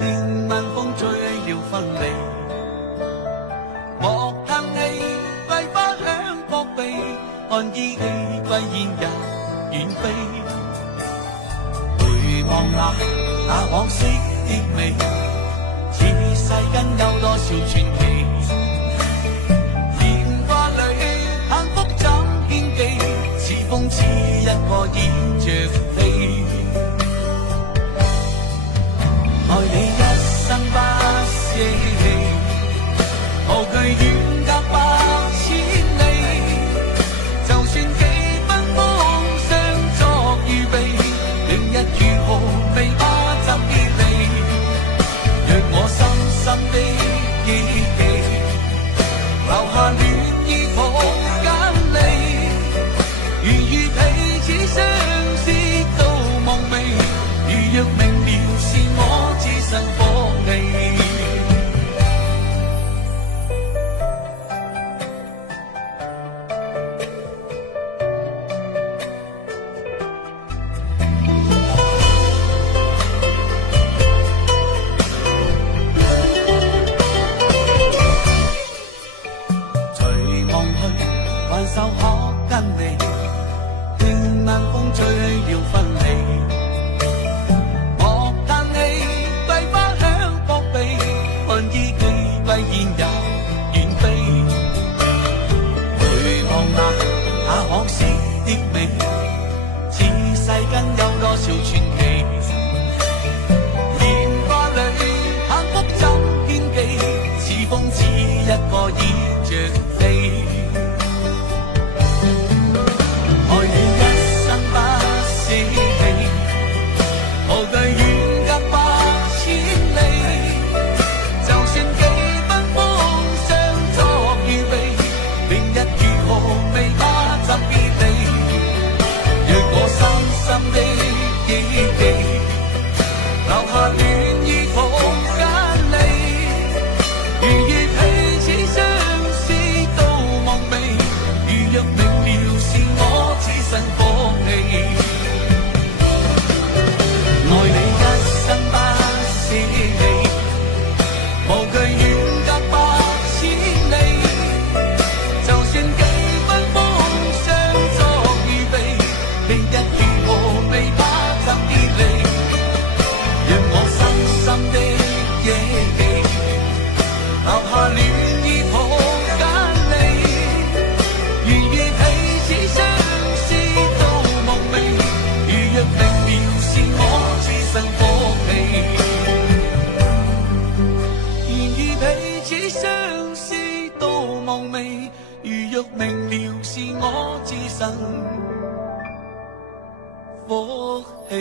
願晚風吹了分離，莫嘆氣，桂花香撲鼻，看依稀歸燕也遠飛。回望那往昔的美，此世間有多少傳奇？年華裏幸福怎獻技？似風似一個倚着飛。愛你一生不捨棄，無懼遠隔百千里。就算幾分風霜作預備，明日如何未可怎別離。若我深深的憶記，留下戀意抱緊你，如與彼此相識到夢寐。如若明了是我置身火氣。隨望去，還手可跟你，願晚風吹了分離。歸燕也遠飛，回望那往昔的美，此世間有多少傳奇？年華裏幸福怎獻技？似風似一個倚着飛。愛你一生不捨棄，無懼遠隔百千里。就算怎別離？若我深深的憶記，留下戀意抱緊你，如遇彼此相識到夢寐。如若明了是我置身火氣，愛你一生不捨棄，無懼遠隔百千里。就算幾分風明日如何未怕怎別離？讓我深深的憶記，留下戀意抱緊你，如遇彼此相識到夢寐。如若明了是我置身火氣，如遇彼此相識到夢寐。如若明了是我置身火氣。